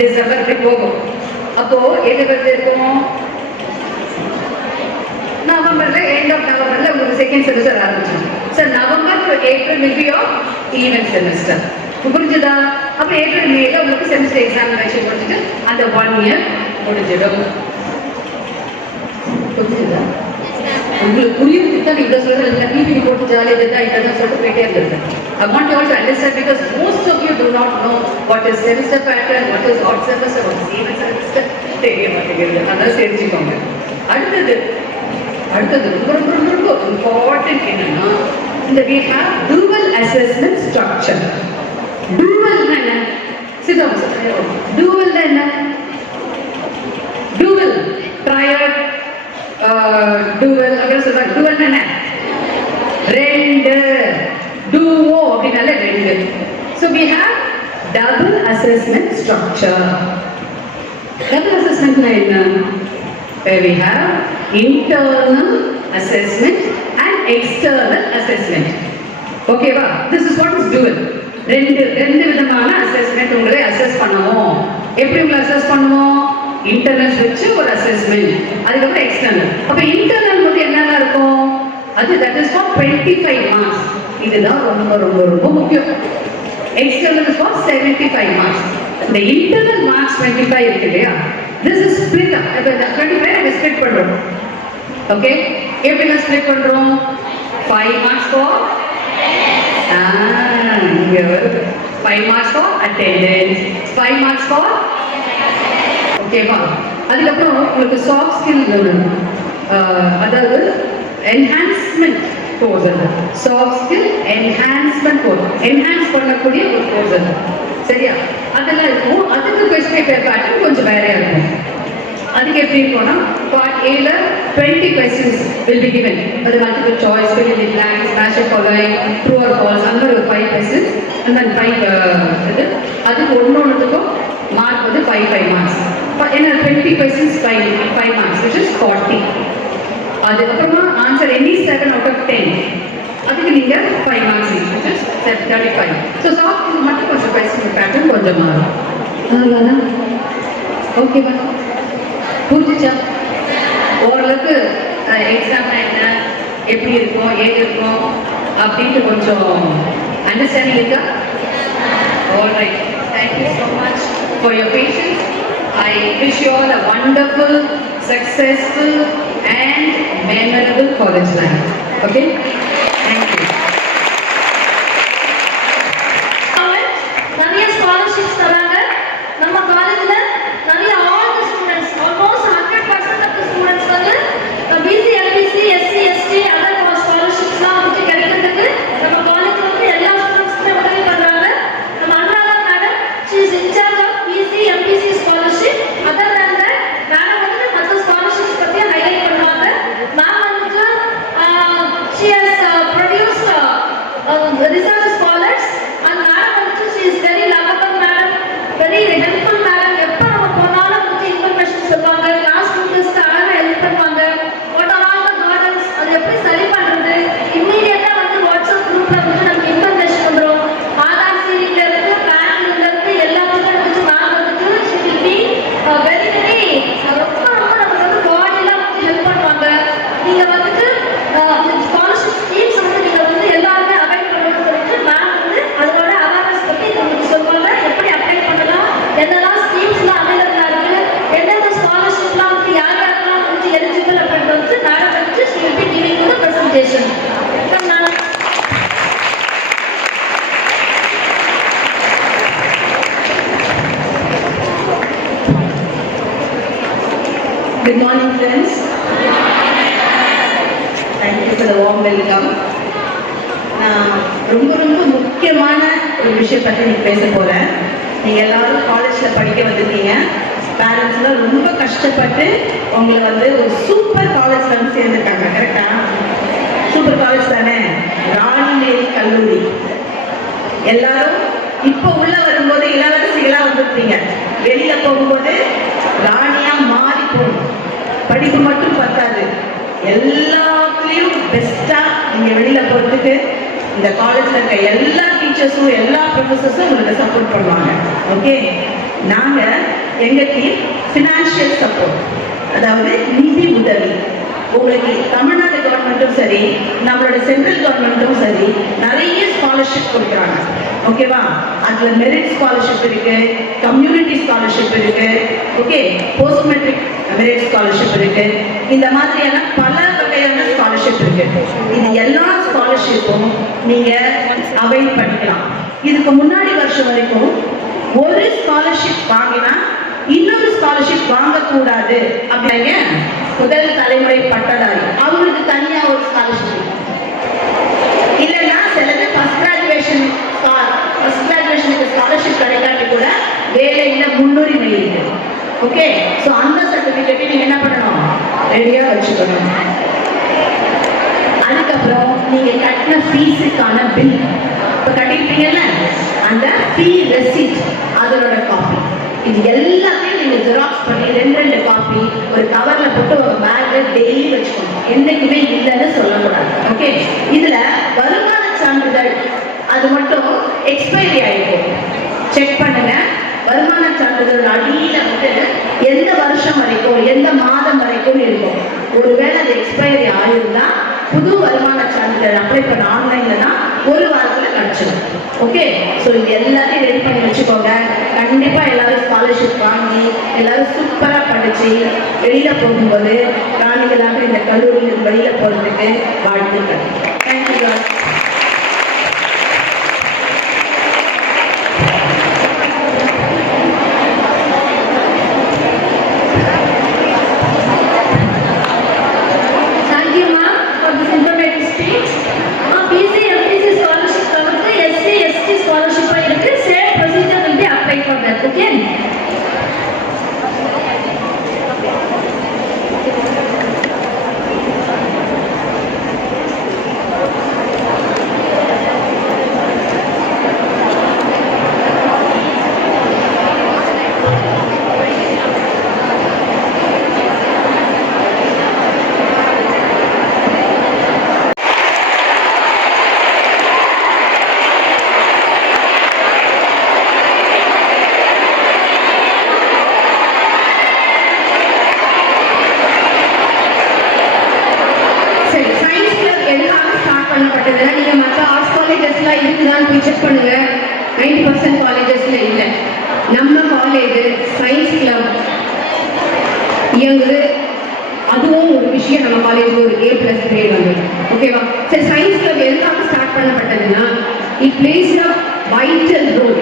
December இப்படி போகும். அப்போ எது வந்து இருக்கும், நவம்பர்ல எண்ட் ஆஃப் நவம்பர்ல உங்களுக்கு செகண்ட் செமஸ்டர் ஆரம்பிச்சிடும். Sir November to April will be your event semester. புரிஞ்சுதா? அப்ப ஏப்ரல் மேல உங்களுக்கு செமஸ்டர் எக்ஸாமினேஷன் முடிஞ்சுட்டு அந்த 1 இயர் முடிஞ்சிடும். புரிஞ்சுதா? உங்களுக்கு புரியுது தான் இதை சொல்றது. பிபிடி போட்டு ஜாலியாக இதெல்லாம் சொல்லிட்டு போயிட்டே இருந்தது. I want you all to understand because most of you do not know what is semester pattern, what is odd semester, what is even semester. தெரிய மாட்டேங்குது. அதான் தெரிஞ்சுக்கோங்க. அடுத்தது ரொம்ப இம்பார்ட்டன்ட் என்னன்னா, இந்த we have dual assessment structure. dual என்ன? சிதம் dual என்ன? dual triad dual அப்படி சொல்றாங்க. dual என்ன? ரெண்டு. duo அப்படினால ரெண்டு. So we have double assessment structure. double assessment என்ன? Where we have internal assessment and external assessment. Okay வா? This is what is dual. ரெண்டு விதமான assessment உங்களை அசஸ் பண்ணுவோம். எப்படி உங்களை அசஸ் பண்ணுவோம்? இன்டர்னல் வச்சு ஒரு அசஸ்மெண்ட், அதுக்கப்புறம் எக்ஸ்டர்னல். அப்ப இன்டர்னல் மட்டும் என்னென்ன இருக்கும்? அது that is for 25 marks. இதுதான் ரொம்ப ரொம்ப ரொம்ப முக்கியம். External is for 75 marks. இந்த இன்டர்னல் மார்க்ஸ் 25 இருக்கு இல்லையா? This is split up. அப்ப 25 நாங்க ஸ்ப்ளிட் பண்றோம். ஓகே? எப்படி நான் ஸ்ப்ளிட் பண்றோம்? 5 marks for 5 marks for attendance, 5 marks for ஓகேவா? அதுக்கப்புறம் உங்களுக்கு சாஃப்ட் ஸ்கில் அதாவது enhancement course, soft skill enhancement course, enhance பண்ணக்கூடிய ஒரு கோர்ஸ் அது. சரியா? அதெல்லாம் இருக்கும். அதுக்கு கொஸ்டின் பேப்பர் பேட்டர்ன் கொஞ்சம் வேறையா இருக்கும். அதுக்கு எப்படி இருக்கும்னா, பார்ட் ஏல 20 questions will be given. அது multiple choice, fill in the blanks, match the following, true or false, அந்த ஒரு 5 questions and then 5 இது. அதுக்கு ஒன்னொன்னுக்கும் மார்க் வந்து 5 marks. என்ன 20 questions 5 marks which is 40. அதுக்கப்புறமா ஆன்சர் any 7 out of 10, அதுக்கு நீங்க 5 marks which is 35. So soft மட்டும் கொஞ்சம் கொஸ்டின் பேட்டர்ன் கொஞ்சம் மாறும். அதுதானே? ஓகேவா? புரிஞ்சுச்சா? ஓரளவுக்கு எக்ஸாம்னா என்ன, எப்படி இருக்கும், ஏது இருக்கும் அப்படின்ட்டு கொஞ்சம் அண்டர்ஸ்டாண்டிங் இருக்கா? Alright. Thank you so much for your patience. I wish you all a wonderful, successful and memorable college life. Okay? Thank you. நிறைய ஸ்காலர்ஷிப்ஸ் தராங்க நம்ம காலேஜ்ல. நிறைய all the students, almost 100% of the students வந்து BC, MPC, SC, ST other scholarships-லாம் வந்து கிடைக்கிறதுக்கு நம்ம காலேஜ்ல வந்து எல்லா ஸ்டூடெண்ட்ஸ்க்குமே உதவி பண்றாங்க. நம்ம Anuradha madam, she is in charge of BC, MPC scholarship. Other than that, madam வந்து மற்ற ஸ்காலர்ஷிப்ஸ் பத்தி ஹைலைட் பண்ணுவாங்க. மேம் வந்து she has produced research scholars and madam வந்து she is very lovable madam, very helpful madam. எப்ப நம்ம போனாலும் வந்து இன்ஃபர்மேஷன் சொல்லுவாங்க. கிளாஸ் ஸ்டூடெண்ட்ஸ்க்கு அழகா ஹெல்ப் பண்ணுவாங்க. What are all the gardens, அது எப்படி சரி பண்றது, இமிடியேட்டா வந்து வாட்ஸ்அப் குரூப்ல வந்து நமக்கு இன்ஃபர்மேஷன் வந்துரும். ஆதார் சீரிங்ல இருந்து பேங்க்ல இருந்து எல்லாத்துக்கும் வந்து மேம் வந்து she will be very very ரொம்ப நமக்கு வந்து பாடியெல்லாம் வந்து ஹெல்ப் பண்ணுவாங்க. நீங்க வந்துட்டு ஸ்காலர்ஷிப் ஸ்கீம்ஸ் வந்து நீங்க வந்து எல்லாருமே அவைல் பண்ணணும்னு சொல்லிட்டு மேம் வந்து அதோட அவேர்னஸ் பத்தி உங்களுக்கு சொல்லுவாங்க. எப்படி அப்ளை பண்ணலாம், என்னெல்லாம் ஸ்கீம்ஸ்லாம் அவைலபிளா இருக்கு, எந்தெந்த ஸ்காலர்ஷிப்லாம் வந்து யார் யாருக்கெல்லாம் வந்து எலிஜிபிள் அப்படின்னு வந்து மேடம் வந்து she will be giving you the presentation. Good morning friends. Thank you for the warm welcome. நான் ரொம்ப ரொம்ப முக்கியமான ஒரு விஷயம் பற்றி நீ பேச போகிறேன். நீங்கள் எல்லாரும் காலேஜில் படிக்க வந்திருக்கீங்க. பேரண்ட்ஸ்லாம் ரொம்ப கஷ்டப்பட்டு உங்களை வந்து ஒரு சூப்பர் காலேஜ் வந்து சேர்ந்துருக்காங்க. கரெக்டா? சூப்பர் காலேஜ் தானே, ராணிமேரி கல்லூரி. எல்லாரும் இப்போ உள்ள வரும்போது இளவரசிகளாக வந்துருப்பீங்க. வெளியில் போகும்போது ராணியாக மாறி போகணும். படிப்பு மட்டும் பத்தாது, எல்லாத்துலேயும் பெஸ்ட்டாக நீங்கள் வெளியில் போகிறதுக்கு இந்த காலேஜில் இருக்க எல்லா டீச்சர்ஸும் எல்லா ப்ரொஃபஸர்ஸும் உங்களுக்கு சப்போர்ட் பண்ணுவாங்க. ஓகே? நாங்க எங்க டீம் ஃபினான்ஷியல் சப்போர்ட், அதாவது நிதி உதவி. உங்களுக்கு தமிழ்நாடு கவர்மெண்ட்டும் சரி, நம்மளோட சென்ட்ரல் கவர்மெண்ட்டும் சரி நிறைய ஸ்காலர்ஷிப் கொடுக்குறாங்க. ஓகேவா? அதுல மெரிட் ஸ்காலர்ஷிப் இருக்கு, கம்யூனிட்டி ஸ்காலர்ஷிப் இருக்கு, okay, post matric merit scholarship இருக்கு. இந்த மாதிரியான பல வகையான ஸ்காலர்ஷிப் இருக்கு. இது எல்லா ஸ்காலர்ஷிப்பும் நீங்க அவைல் பண்ணிக்கலாம். இதுக்கு முன்னாடி வருஷம் வரைக்கும் ஒரு ஸ்காலர்ஷிப் வாங்கினா இன்னொரு ஸ்காலர்ஷிப் வாங்கக்கூடாது அப்படிங்க. முதல் தலைமுறை பட்டதாரி அவங்களுக்கு தனியா ஒரு ஸ்காலர்ஷிப், இல்லைன்னா சிலது ஃபர்ஸ்ட் கிராஜுவேஷனுக்கு ஸ்காலர்ஷிப் கிடைக்காட்டி கூட வேலையில முன்னுரிமை இருக்கு. ஓகே, ஸோ அந்த சர்டிபிகேட்டை நீங்க என்ன பண்ணணும், ரெடியா வச்சுக்கணும். அதுக்கப்புறம் நீங்க கட்டின ஃபீஸுக்கான பில் இப்போ கட்டிருப்பீங்கல்ல, அந்த ஃபீ ரெசிப்ட் அதோட காப்பி, இது எல்லாத்தையும் நீங்க ஜெராக்ஸ் பண்ணி 2 காப்பி ஒரு கவர்ல போட்டு ஒரு பேக்ல டெய்லி வச்சுக்கணும். என்னைக்குமே இல்லைன்னு சொல்லக்கூடாது. ஓகே, இதுல வருமான சான்றிதழ் அது மட்டும் எக்ஸ்பைரி ஆயிடும், செக் பண்ணுங்க. வருமான சான்றிதழ் அடியில வந்து எந்த வருஷம் வரைக்கும் எந்த மாதம் வரைக்கும் இருக்கும். ஒருவேளை அது எக்ஸ்பைரி ஆயிருந்தா புது வருமான சான்றிதழ் அப்ளை பண்ண ஆன்லைன்ல தான் ஒரு வாரத்துல கிடைச்சிடும். ஓகே, ஸோ இது எல்லாத்தையும் ரெடி பண்ணி வச்சுக்கோங்க. கண்டிப்பா எல்லாரும் ஸ்காலர்ஷிப் வாங்கி எல்லாரும் சூப்பரா படிச்சு வெளியில போகும்போது ராணிகளாக இந்த கல்லூரியில் வெளியில போறதுக்கு வாழ்த்துக்கள். தேங்க்யூ. நீங்க மற்ற ஆர்ட்ஸ் காலேஜஸ்ல இருக்குதான்னு போய் செக் பண்ணுங்க. 90% காலேஜஸ்ல இல்லை. நம்ம காலேஜ் சயின்ஸ் கிளப் இயங்குது. அதுவும் ஒரு விஷயம். நம்ம காலேஜ்ல ஒரு A+ கிரேட் வந்து, ஓகேவா? சரி, சயின்ஸ் கிளப் எதுக்காக ஸ்டார்ட் பண்ணப்பட்டதுன்னா, it plays a vital role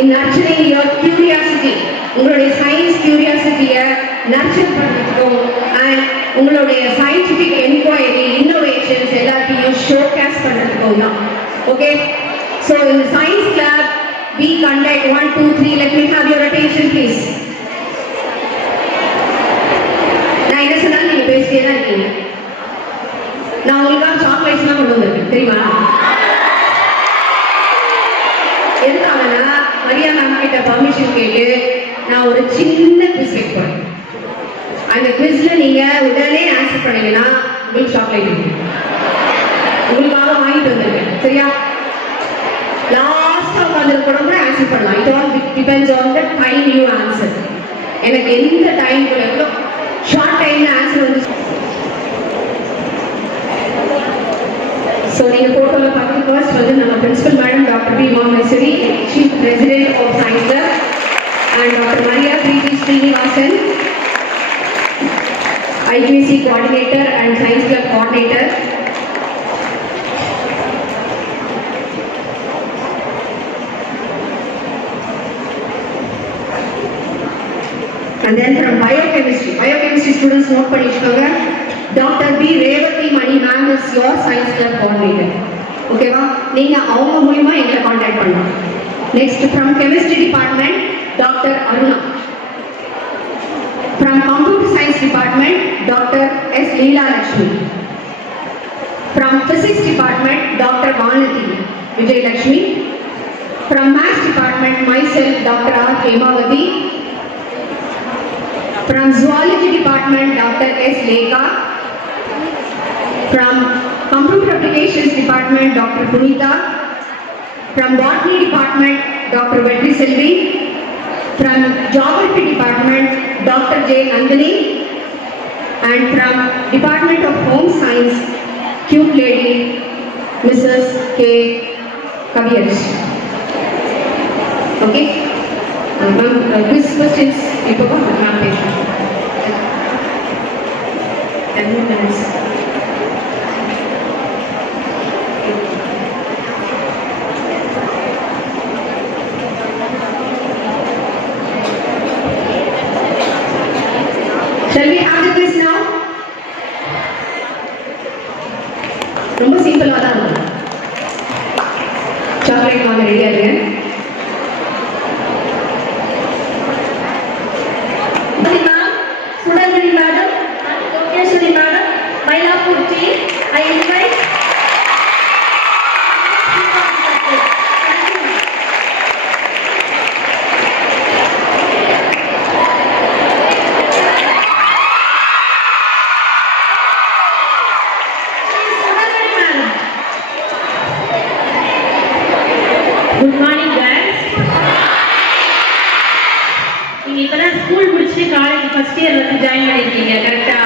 in nurturing your curiosity. உங்களுடைய சயின்ஸ் கியூரியாசிட்டியை நர்ச்சர் பண்ணுறதுக்கும் அண்ட் உங்களுடைய சயின்டிஃபிக் என்கொயரி இன்னோவேஷன்ஸ் எல்லாத்தையும் ஷோகேஸ் பண்ணுறதுக்கும் தான். ஓகே, ஸோ இந்த science club we conduct 1, 2, 3. Let me have your attention please. நான் என்ன சொன்னாலும் நீங்க பேசிட்டே தான் இருக்கீங்க. நான் உங்களுக்காக சாக்லேட்ஸ்லாம் கொண்டு வந்திருக்கேன், தெரியுமா? எதுக்காகனா மரியா மேம் கிட்ட பர்மிஷன் கேட்டு நான் ஒரு சின்ன குவிஸ் வைக்க போறேன். அந்த குவிஸ்ல நீங்க உடனே ஆன்சர் பண்ணீங்கன்னா உங்களுக்கு சாக்லேட் இருக்கு. உங்களுக்காக வாங்கிட்டு வந்திருக்கேன், சரியா? லாஸ்டா உட்காந்து கூட ஆன்சர் பண்ணலாம். It all depends on the time you answer. எனக்கு எந்த டைம் கூட எவ்வளோ ஷார்ட் டைம்ல ஆன்சர் வந்து. ஸோ நீங்க போட்டோல பார்த்து ஃபர்ஸ்ட் வந்து நம்ம principal madam doctor P Umamaheswari, chief president of science club, and doctor Maria Preethi Srinivasan, IQAC coordinator and science club coordinator. And then from biochemistry students note பண்ணிக்கோங்க. Dr. B. Revati Mani ma'am is your science club coordinator. ஓகேவா? நீங்க அவங்க மூலமா எங்களை contact பண்ணலாம். Next from chemistry department Dr. Aruna. From computer science department Dr. S. Leela Lakshmi. From physics department Dr. Vanati Vijay Lakshmi. From maths department myself Dr. R. Hemavati. From zoology department Dr. S. Lekha. From computer applications department Dr. Punita. From botany department Dr. Vetri Selvi. From Geography Department, Dr. J. Nandini. And from Department of Home Science, cute lady, Mrs. K. Kaviyash. Okay? Ma'am, quiz questions. இப்போ நான் பேசுகிறேன். 10 minutes. Shall we have the quiz now? ரொம்ப சிம்பிளா தான் இருக்கும். Chocolate வாங்க ரெடியா இருங்க. Sudhagiri madam, Yogeshwari madam, Mylapore team, I invite. Good morning guys. நீங்க இப்பதான் ஸ்கூல் முடிச்சு காலேஜ் ஃபர்ஸ்ட் இயர் வந்து ஜாயின் பண்ணிருக்கீங்க கரெக்டா?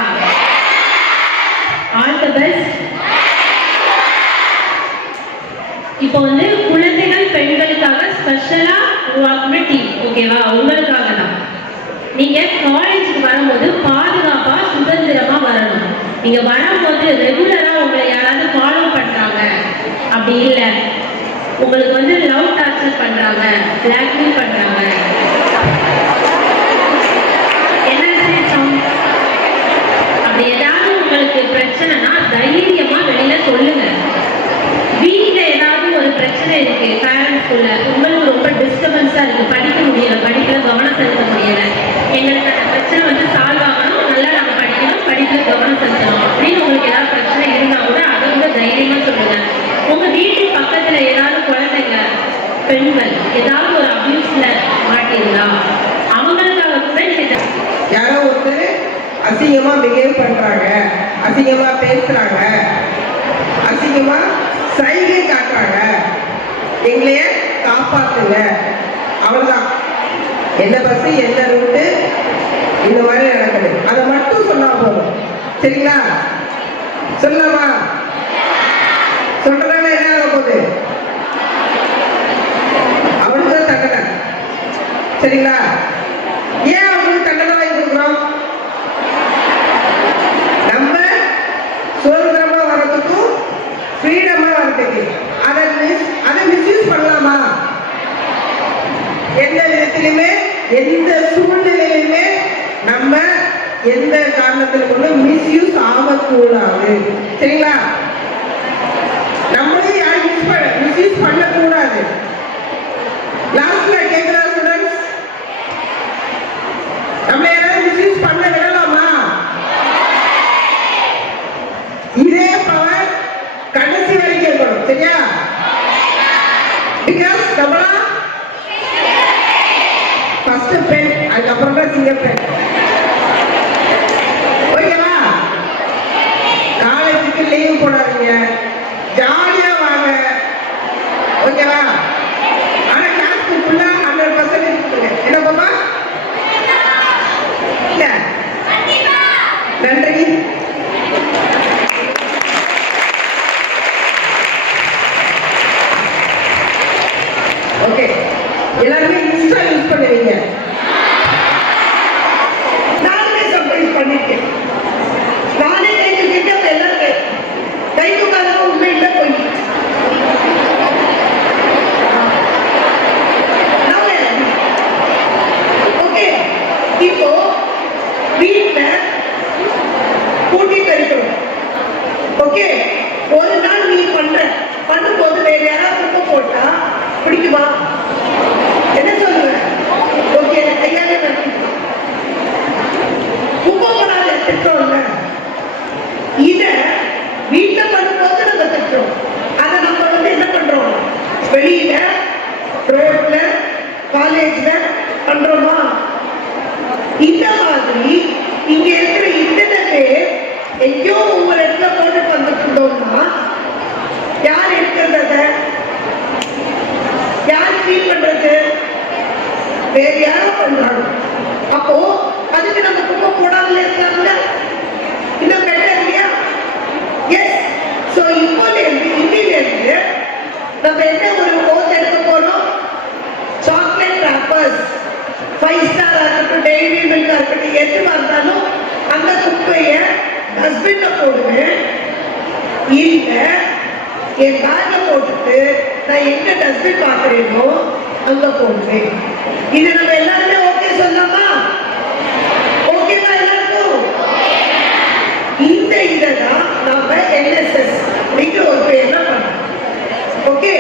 All the best. இப்போ வந்து குழந்தைகள் பெண்களுக்காக ஸ்பெஷலா உருவாக்குன டீம், ஓகேவா? உங்களுக்காக தான். நீங்க காலேஜுக்கு வரும்போது பாதுகாப்பா சுதந்திரமா வரணும். நீங்க வரும்போது ரெகுலரா உங்களை யாராவது ஃபாலோ பண்றாங்க, அப்படி இல்லை உங்களுக்கு வந்து லவ் டார்ச்சர் பண்றாங்க, பிளாக்மெயில் பண்றாங்க, அப்படி ஏதாவது உங்களுக்கு பிரச்சனைனா தைரியமா வெளியில சொல்லுங்க. வீட்டுல ஏதாவது ஒரு பிரச்சனை இருக்கு, பேரண்ட்ஸ்குள்ள உங்களுக்கு ரொம்ப டிஸ்டர்பன்ஸா இருக்கு, படிக்க முடியல, படிப்புல கவனம் செலுத்த முடியல, எங்களுக்கு அந்த பிரச்சனை வந்து சால்வ் ஆகணும், நல்லா நாங்க படிக்கணும், படிப்புல கவனம் செலுத்தணும் அப்படின்னு உங்களுக்கு ஏதாவது பிரச்சனை இருந்தா கூட அதை கூட தைரியமா சொல்லுங்க. உங்க வீட்டு பக்கத்துல ஏதாவது குழந்தைங்க பெண்கள் ஏதாவது ஒரு அபியூஸ்ல மாட்டிருந்தா அவங்களுக்காக கூட நீங்க யாரோ ஒருத்தர் அசிங்கமா பிஹேவ் பண்றாங்க, அசிங்கமா பேசுறாங்க, அசிங்கமா சைகை காட்டுறாங்க, எங்களைய காப்பாத்துங்க, அவ்வளவுதான். என்ன பஸ் என்ன ரூட்டு இந்த மாதிரி நடக்குது, அதை மட்டும் சொன்னா போதும். சரிங்களா? சொல்லலாமா? சொல்றதுனால என்ன ஆக போகுது? அவனுக்கு தண்டனை. சரிங்களா? ஏன் அவங்களுக்கு தண்டனை வாங்கி கொடுக்குறோம்? நம்ம சுதந்திரமா வர்றதுக்கும் ஃப்ரீடமா வர்றதுக்கு. அதை மிஸ்யூஸ் பண்ணலாமா? எந்த விதத்திலுமே எந்த சூழ்நிலையிலுமே நம்ம எந்த காரணத்துல கொண்டு மிஸ்யூஸ் ஆகக்கூடாது. சரிங்களா? நம்மளும் யாரும் மிஸ்யூஸ் பண்ணக்கூடாது. லாஸ்ட்ல கேட்கிற ஸ்டூடெண்ட்ஸ், நம்ம யாராவது மிஸ்யூஸ் பண்ண விடலாமா? இதே பவர் கடைசி வரைக்கும் இருக்கணும். சரியா? பிகாஸ் நம்மளா ஃபர்ஸ்ட் பெண், அதுக்கப்புறம் தான் சிங்க பெண். ஓகேவா? காலேஜுக்கு லீவ் போடாதீங்க, ஜாலியா வாங்க. ஓகேவா? ஆனா கிளாஸ்க்கு ஃபுல்லா 100% இருக்குங்க. என்ன பாப்பா? இல்ல. நன்றி. ஓகே, எல்லாருமே இன்ஸ்டா யூஸ் பண்ணுவீங்க. நானே சர்ப்ரைஸ் பண்ணிருக்கேன். நானே கை தூக்கிட்டு எல்லாருமே கை தூக்காத உண்மை இல்லை போய். ஓகே, இப்போ வீட்டுல கூட்டிட்டு இருக்கணும். ஓகே, ஒரு நாள் நீ பண்ணும்போது வேற யாராவது குப்பை போட்டா பிடிக்குமா? என்ன சொல்லுவேன்? ஓகே, கையால குப்பை போடாத திட்டோம்ல, இத வீட்டுல பண்ணும்போது நம்ம திட்டோம். அதை நம்ம வந்து என்ன பண்றோம்? வெளியில, ரோட்ல, காலேஜ்ல பண்றோமா? இந்த மாதிரி இங்க இருக்கிற இத்தனை பேர் எங்கேயோ ஒவ்வொரு இடத்துல போட்டு வந்துட்டு இருந்தோம்னா யார் எடுக்கிறத? யார் ஃபீல் பண்றது? வேற யாரோ பண்றாங்க. அப்போ அதுக்கு நம்ம குப்பை போடாமலே இருக்காங்க. இன்னும் பெட்டர் இல்லையா? எஸ். ஸோ இன்னிலேருந்து நம்ம என்ன ஒரு ஓத் எடுக்க போறோம்? சாக்லேட் ராப்பர்ஸ் 5 ஸ்டாரா இருக்கட்டும், டெய்ரி மில்கா இருக்கட்டும், எதுவா இருந்தாலும் அந்த குப்பையை டஸ்ட்பின்ல போடுவேன். இல்ல என் பேக்ல போட்டுட்டு நான் எங்க டஸ்ட்பின் பாக்குறேனோ அங்க போடுவேன். இது நம்ம எல்லாருமே ஓகே சொல்லலாமா? ஓகேவா எல்லாருக்கும்? இந்த இதெல்லாம் நம்ம NSS அப்படிங்கிற ஒரு பேர்ல பண்ணோம். ஓகே.